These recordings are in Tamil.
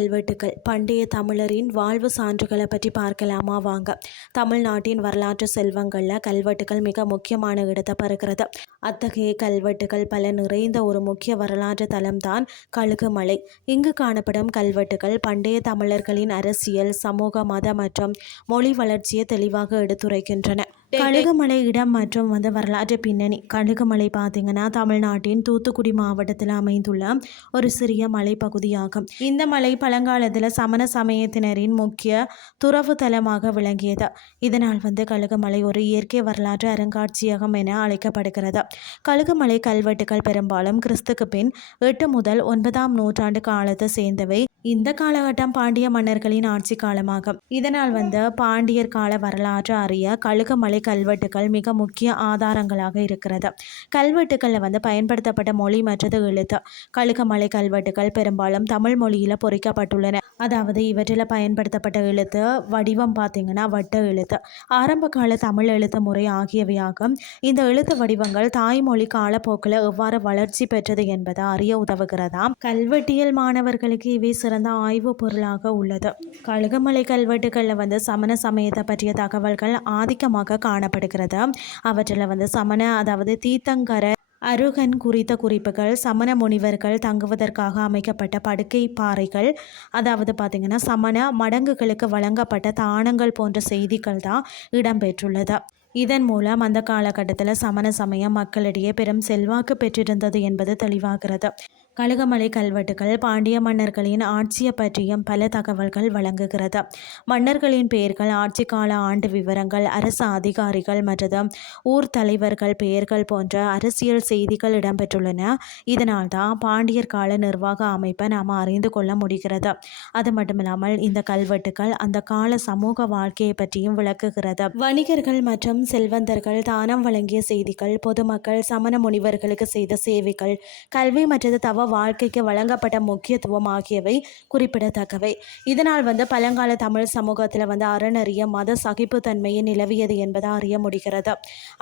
கல்வெட்டுகள் பண்டைய தமிழரின் வாழ்வு சான்றுகளை பற்றி பார்க்கலாமா வாங்க. தமிழ்நாட்டின் வரலாற்று செல்வங்களில் கல்வெட்டுகள் மிக முக்கியமான இடத்தை பெறுகிறது. அத்தகைய கல்வெட்டுகள் பல நிறைந்த ஒரு முக்கிய வரலாற்று தலம்தான் கழுகுமலை. இங்கு காணப்படும் கல்வெட்டுகள் பண்டைய தமிழர்களின் அரசியல், சமூக, மத மற்றும் மொழி வளர்ச்சியை தெளிவாக எடுத்துரைக்கின்றன. கழுகுமலை இடம் மற்றும் வரலாற்று பின்னணி. கழுகுமலை பார்த்தீங்கன்னா தமிழ்நாட்டின் தூத்துக்குடி மாவட்டத்தில் அமைந்துள்ள ஒரு சிறிய மலைப்பகுதியாகும். இந்த மலை பழங்காலத்தில் சமண சமயத்தினரின் முக்கிய துறவு தலமாக விளங்கியது. இதனால் கழுகுமலை ஒரு இயற்கை வரலாற்று அருங்காட்சியகம் என அழைக்கப்படுகிறது. கழுகுமலை கல்வெட்டுகள் பெரும்பாலும் கிறிஸ்துக்கு பின் 8 முதல் 9ஆம் நூற்றாண்டு காலத்தை சேர்ந்தவை. இந்த காலகட்டம் பாண்டிய மன்னர்களின் ஆட்சி காலமாகும். இதனால் பாண்டியர் கால வரலாற்று அறிய கழுகுமலை கல்வெட்டுகள் மிக முக்கிய ஆதாரங்களாக இருக்கிறது. கல்வெட்டுகளில் பயன்படுத்தப்பட்ட மொழி மற்றது எழுத்து. கழுகுமலை கல்வெட்டுகள் பெரும்பாலும் தமிழ் மொழியில் பொறிக்கப்பட்டுள்ளன. அதாவது இவற்றில் பயன்படுத்தப்பட்ட எழுத்து வடிவம் பார்த்தீங்கன்னா வட்ட எழுத்து, ஆரம்ப கால தமிழ் எழுத்து முறை ஆகியவையாகும். இந்த எழுத்து வடிவங்கள் தாய்மொழி காலப்போக்கில் எவ்வாறு வளர்ச்சி பெற்றது என்பதை அறிய உதவுகிறதாம். கல்வெட்டியல் மாணவர்களுக்கு இவை சிறந்த ஆய்வு பொருளாக உள்ளது. கழுகுமலை கல்வெட்டுகளில் சமண சமயத்தை பற்றிய தகவல்கள் ஆதிக்கமாக காணப்படுகிறது. அவற்றில் சமண அதாவது தீர்த்தங்கர அருகன் குறித்த குறிப்புகள், சமண முனிவர்கள் தங்குவதற்காக அமைக்கப்பட்ட படுக்கை பாறைகள், அதாவது பார்த்திங்கன்னா சமண மடங்குகளுக்கு வழங்கப்பட்ட தானங்கள் போன்ற செய்திகள் தான் இடம்பெற்றுள்ளது. இதன் மூலம் அந்த காலகட்டத்தில் சமண சமயம் மக்களிடையே பெரும் செல்வாக்கு பெற்றிருந்தது என்பது தெளிவாகிறது. கழுகுமலை கல்வெட்டுகள் பாண்டிய மன்னர்களின் ஆட்சியை பற்றியும் பல தகவல்கள் வழங்குகிறது. மன்னர்களின் பெயர்கள், ஆட்சி கால ஆண்டு விவரங்கள், அரசு அதிகாரிகள் மற்றும் ஊர் தலைவர்கள் பெயர்கள் போன்ற அரசியல் செய்திகள் இடம்பெற்றுள்ளன. இதனால் தான் பாண்டியர் கால நிர்வாக அமைப்பை நாம் அறிந்து கொள்ள முடிகிறது. அது மட்டுமில்லாமல் இந்த கல்வெட்டுகள் அந்த கால சமூக வாழ்க்கையை பற்றியும் விளக்குகிறது. வணிகர்கள் மற்றும் செல்வந்தர்கள் தானம் வழங்கிய செய்திகள், பொதுமக்கள் சமண முனிவர்களுக்கு செய்த சேவைகள், கல்வி மற்றும் தவ வாழ்க்கைக்கு வழங்கப்பட்ட முக்கியத்துவம் ஆகியவை குறிப்பிடத்தக்கவை. இதனால் பழங்கால தமிழ் சமூகத்தில் அறநறிய மத சகிப்புத்தன்மையை நிலவியது என்பதை அறிய முடிகிறது.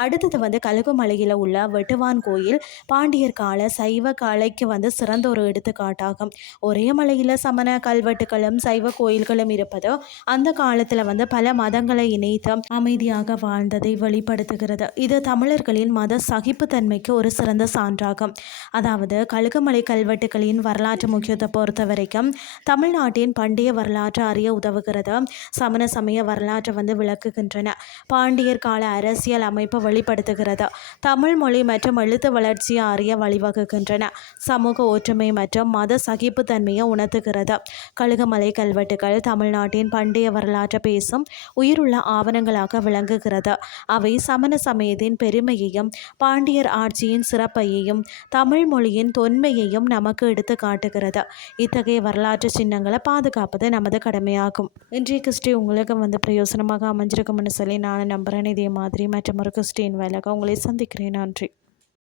அடுத்தது கழுகுமலையில் உள்ள வெட்டுவான் கோயில் பாண்டியர் கால சைவ கலைக்கு சிறந்த ஒரு எடுத்துக்காட்டாகும். ஒரே மலையில் சமண கல்வெட்டுகளும் சைவ கோயில்களும் இருப்பது அந்த காலத்தில் பல மதங்களை இணைத்து அமைதியாக வாழ்ந்ததை வெளிப்படுத்துகிறது. இது தமிழர்களின் மத சகிப்புத்தன்மைக்கு ஒரு சிறந்த சான்றாகும். அதாவது கழுகுமலை கல்வெட்டுகளின் வரலாற்று முக்கியத்தை பொறுத்த வரைக்கும் தமிழ்நாட்டின் பண்டைய வரலாற்று அறிய உதவுகிறது. சமண சமய வரலாற்றை விளக்குகின்றன. பாண்டியர் கால அரசியல் அமைப்பை வெளிப்படுத்துகிறது. தமிழ் மொழி மற்றும் எழுத்து வளர்ச்சியை அறிய வழிவகுக்கின்றன. சமூக ஒற்றுமை மற்றும் மத சகிப்புத்தன்மையை உணர்த்துகிறது. கழுகுமலை கல்வெட்டுகள் தமிழ்நாட்டின் பண்டைய வரலாற்றை பேசும் உயிருள்ள ஆவணங்களாக விளங்குகிறது. அவை சமண சமயத்தின் பெருமையையும் பாண்டியர் ஆட்சியின் சிறப்பையையும் தமிழ் மொழியின் தொன்மையையும் நமக்கு எடுத்து காட்டுகிறது. இத்தகைய வரலாற்று சின்னங்களை பாதுகாப்பது நமது கடமையாகும். இன்றைய கிறிஸ்டி உங்களுக்கு பிரயோசனமாக அமைஞ்சிருக்கும்னு சொல்லி நான் நம்புகிறேன். இதே மாதிரி மற்றொரு கிறிஸ்டின் வேலைக்கு உங்களை சந்திக்கிறேன். நன்றி.